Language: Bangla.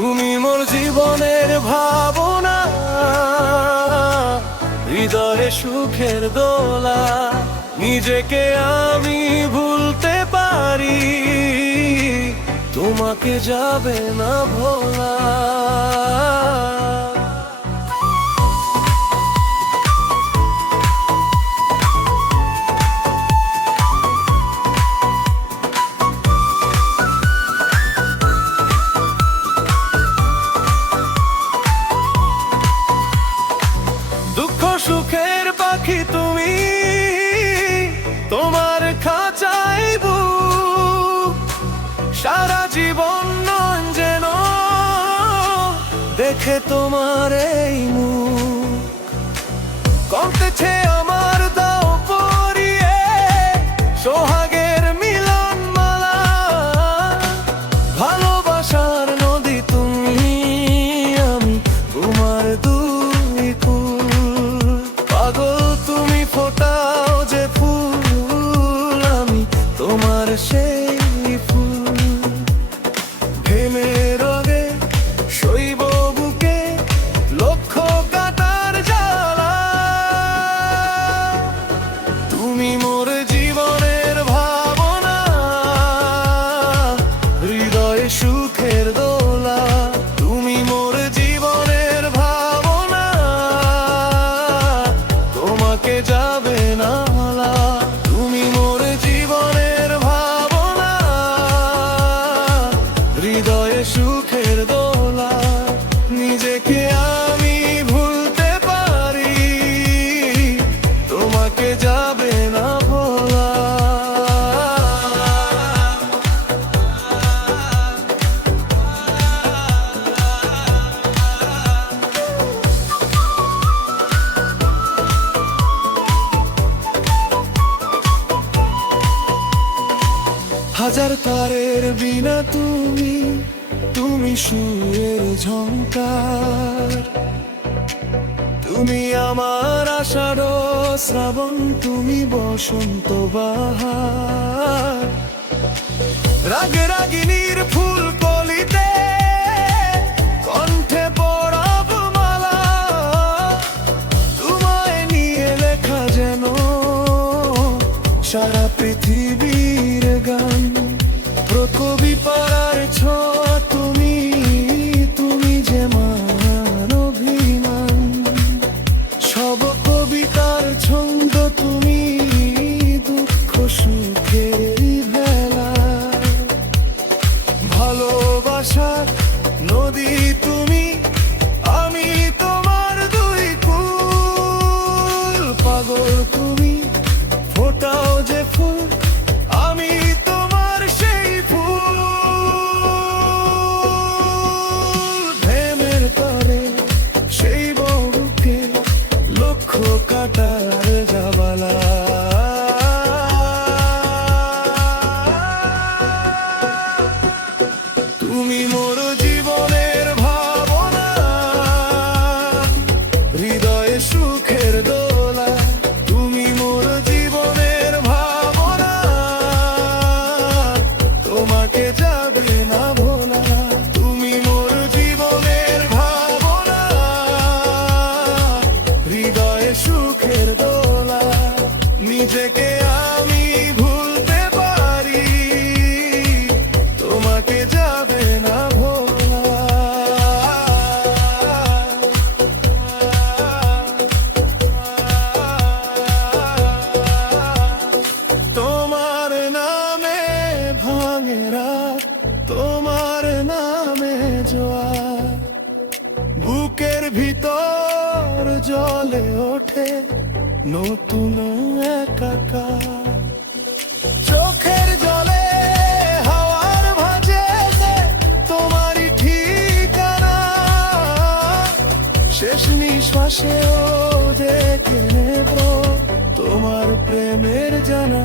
তুমি মোর জীবনের ভাবনা, হৃদয়ে সুখের দোলা। নিজেকে আমি ভুলতে পারি, তোমাকে যাবে না ভোলা। দুঃখ সুখের পাখি তুমি, তোমার খাঁচাই বুক। সারা জীবন নয় যেন দেখে তোমার এই মুখ। কমতেছে আমার দাও পরিয়ে সোহাগের মিলন মালা। ভালোবাসার নদী তুমি, আমি তোমার দুই কুল। পাগল তুমি ফোটাও যে ফুল, আমি তোমার সেই ফুল। ঘেমে রগে শৈব বুকে লক্ষ কাটার জ্বালা। তুমি মোর জীবনের ভাবনা, হৃদয়ে সুখের দোলা। তুমি মোর জীবনের ভাবনা, তোমাকে যাবে না ভোলা। তুমি মোর জীবনের ভাবনা, হৃদয়ে সুখের দোলা। নিজেকে আমি ভুলতে পারি, তোমাকে যাবে না ভোলা। হাজার তারের বিনা তুমি, তুমি সুরের ঝংকার। তুমি আমার আষাঢ় শ্রাবণ, তুমি বসন্ত বাহার। রাগে রাগিনীর ফুল কলিতে কণ্ঠে পরাব মালা। তোমায় নিয়ে লেখা যেন সারা পৃথিবীর গান। প্রকবি পাড়ার ছোঁয়া তুমি, তুমি যে মান অভিমান। সব কবিতার ছন্দ তুমি, দুঃখ সুখের ভেলা। ভালোবাসার নদী তুমি, আমি তোমার দুই কুল। পাগল তুমি ফোটাও যে ফুল, আমি তোমার সেই ফুল। প্রেমের তরে সেই বুকে লক্ষ কাটার জাবালা। তুমি মোর জীবনের ভাবনা, হৃদয়ে সুখের দোলা। তুমি মোর জীবনের ভাবনা, তোমাকে যাবে না ভোলা। তুমি মোর জীবনের ভাবনা, হৃদয়ে সুখের দোলা। নিজেকে আমি ভুলতে পারি, তোমাকে যাবে না ভোলা। তোমার নামে ভাঙে রাত, তোমার নামে জোয়ার। বুকের ভিতর জ্বলে ওঠে নতুন একাকার। চোখের জলে হাওয়ার ভাঁজে তোমারই ঠিকানা। শেষ নিঃশ্বাসেও দেখে নেব তোমার প্রেমের জানা।